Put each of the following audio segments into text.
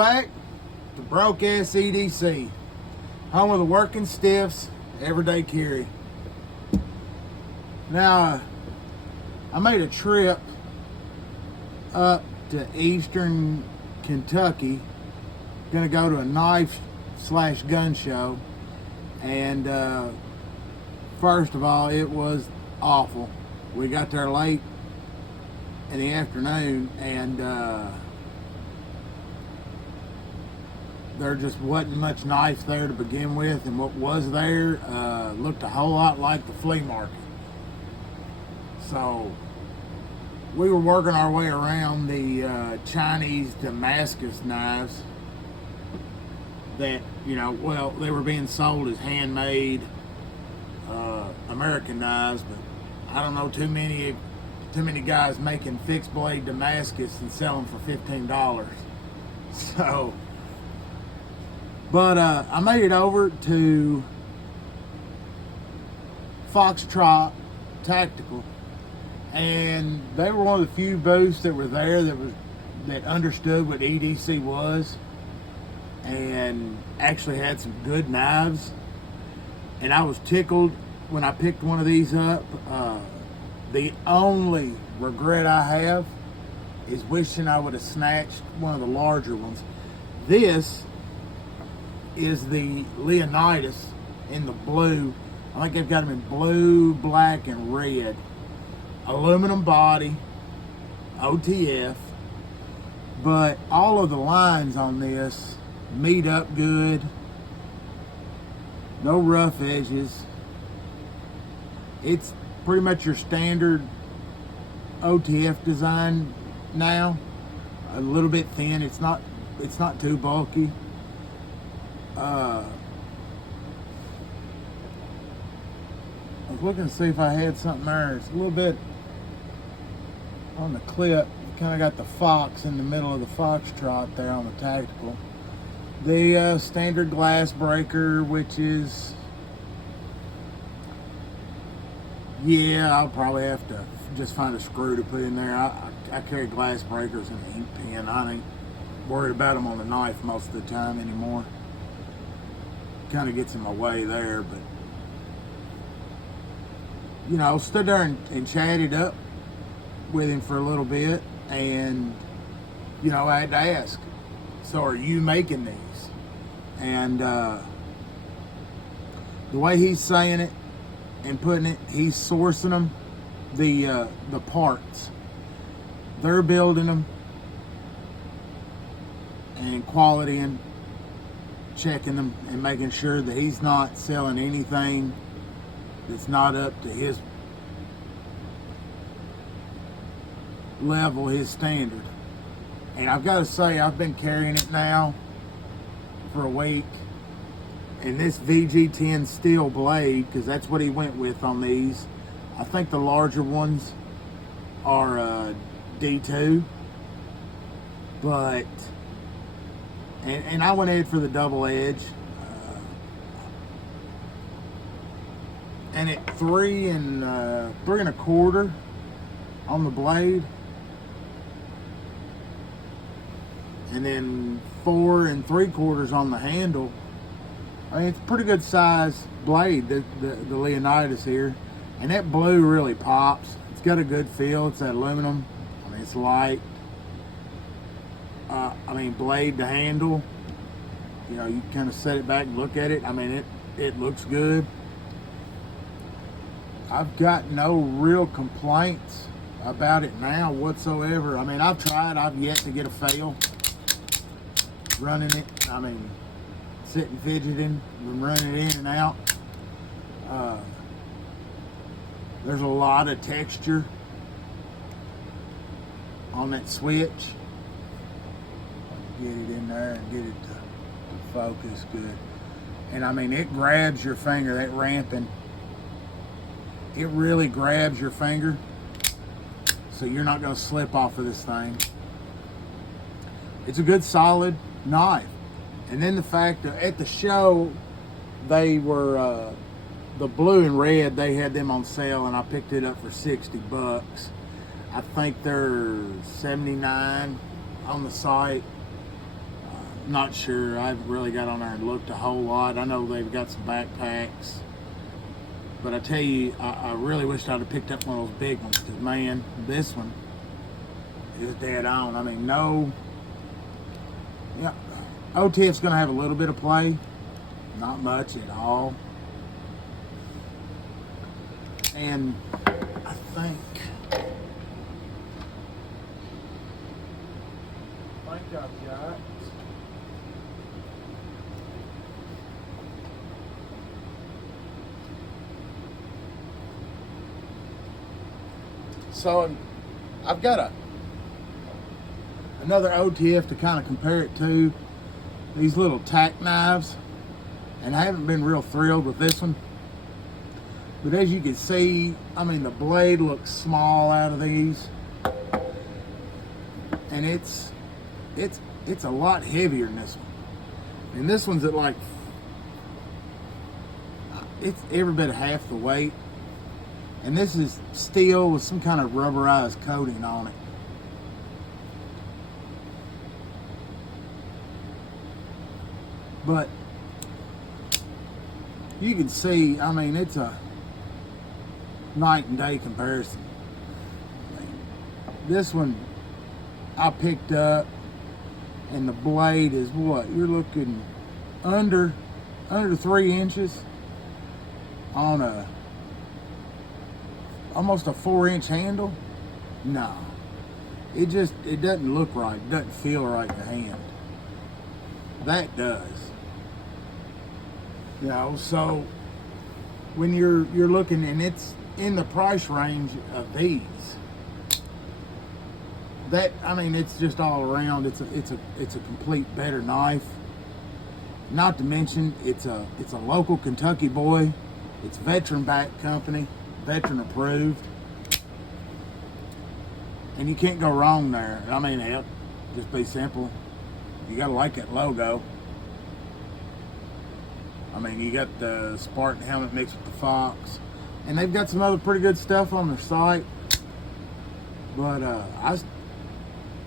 back to Broke Ass EDC, home of the working stiffs, everyday carry. Now, I made a trip up to eastern Kentucky, gonna go to a knife/gun show, and first of all, it was awful. We got there late in the afternoon, and there just wasn't much knife there to begin with, and what was there looked a whole lot like the flea market. So we were working our way around the Chinese Damascus knives that, you know, well, they were being sold as handmade American knives, but I don't know too many guys making fixed blade Damascus and selling for $15. So, but I made it over to Foxtrot Tactical, and they were one of the few booths that were there that understood what EDC was and actually had some good knives. And I was tickled when I picked one of these up. The only regret I have is wishing I would have snatched one of the larger ones. This is the Leonidas in the blue. I think they've got them in blue, black, and red. Aluminum body, OTF, but all of the lines on this meet up good. No rough edges. It's pretty much your standard OTF design now. A little bit thin. It's not too bulky. I was looking to see if I had something there. It's a little bit on the clip. You kind of got the fox in the middle of the Foxtrot there on the tactical. The standard glass breaker, which is, yeah, I'll probably have to just find a screw to put in there. I carry glass breakers and an ink pen. I ain't worried about them on the knife most of the time anymore. Kind of gets in my way there, but you know, stood there and chatted up with him for a little bit, and you know, I had to ask, so are you making these? And the way he's saying it and putting it, he's sourcing them, the parts. They're building them and quality and checking them and making sure that he's not selling anything that's not up to his level, his standard. And I've got to say, I've been carrying it now for a week, and this VG10 STEEL blade, because that's what he went with on these. I think the larger ones are D2, but and I went ahead for the double edge, and at 3 3¼ on the blade, and then 4 3/4 on the handle. I mean, it's a pretty good size blade, the Leonidas here, and that blue really pops. It's got a good feel. It's that aluminum. I mean, it's light. I mean, blade to handle, you know, you kind of set it back and look at it. I mean, it looks good. I've got no real complaints about it now whatsoever. I mean, I've tried. I've yet to get a fail running it. I mean, sitting fidgeting and running it in and out. There's a lot of texture on that switch. Get it in there and get it to focus good. And I mean, it grabs your finger, that ramping. It really grabs your finger, so you're not going to slip off of this thing. It's a good solid knife. And then the fact that at the show, they were the blue and red, they had them on sale, and I picked it up for $60. I think they're $79 on the site. Not sure. I haven't really got on there and looked a whole lot. I know they've got some backpacks. But I tell you, I really wished I'd have picked up one of those big ones, because man, this one is dead on. I mean, no, yeah, OTF's gonna have a little bit of play, not much at all. And I think I've got. So I've got another OTF to kind of compare it to, these little tack knives, and I haven't been real thrilled with this one. But as you can see, I mean, the blade looks small out of these, and it's a lot heavier than this one. And this one's at like, it's every bit of half the weight. And this is steel with some kind of rubberized coating on it. But you can see, I mean, it's a night and day comparison. This one I picked up, and the blade is what? You're looking under 3 inches on a almost a 4-inch handle. No, it doesn't look right. It doesn't feel right in the hand. That does. You know, so when you're looking, and it's in the price range of these, that, I mean, it's just all around. It's a complete better knife. Not to mention, it's a local Kentucky boy. It's veteran-backed company, veteran approved, and you can't go wrong there. I mean, hell, just be simple. You gotta like that logo. I mean, you got the Spartan helmet mixed with the Fox, and they've got some other pretty good stuff on their site. But I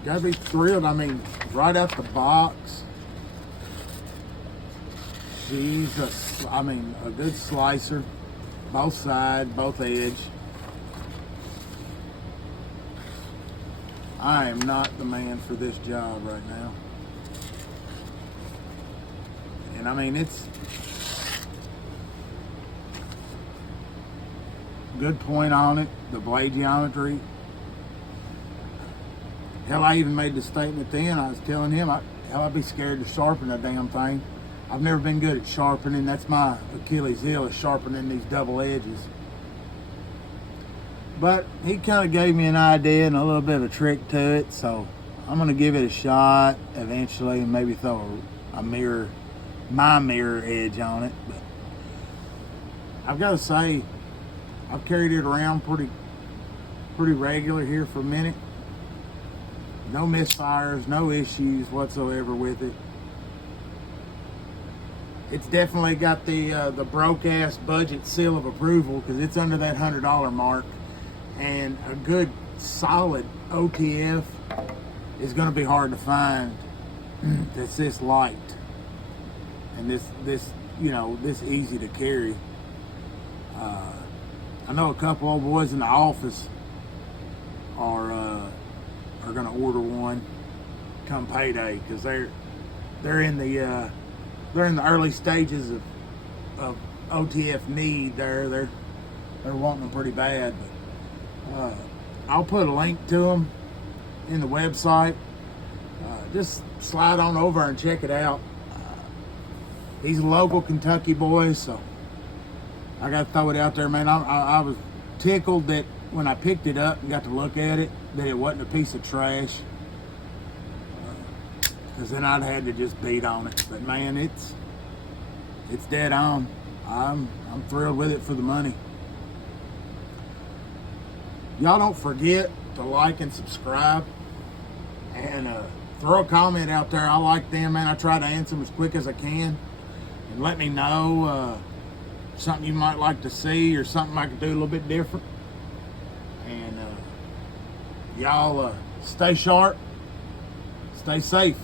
gotta be thrilled. I mean, right out the box, she's a good slicer, both side, both edge. I am not the man for this job right now. And I mean, it's good point on it, the blade geometry. Hell, I even made the statement then. I was telling him, I'd be scared to sharpen a damn thing. I've never been good at sharpening. That's my Achilles heel, is sharpening these double edges. But he kind of gave me an idea and a little bit of a trick to it, so I'm gonna give it a shot eventually, and maybe throw my mirror edge on it. But I've got to say, I've carried it around pretty regular here for a minute. No misfires, no issues whatsoever with it. It's definitely got the broke-ass budget seal of approval, because it's under that $100 mark. And a good, solid OTF is going to be hard to find that's this light and this easy to carry. I know a couple old boys in the office are going to order one come payday, because they're in the early stages of OTF need. They're wanting them pretty bad. But I'll put a link to them in the website. Just slide on over and check it out. He's a local Kentucky boy, so I got to throw it out there, man. I was tickled that when I picked it up and got to look at it, that it wasn't a piece of trash. Because then I'd had to just beat on it. But man, it's dead on. I'm thrilled with it for the money. Y'all don't forget to like and subscribe, and throw a comment out there. I like them, man. I try to answer them as quick as I can, and let me know something you might like to see, or something I could do a little bit different. And y'all stay sharp, stay safe.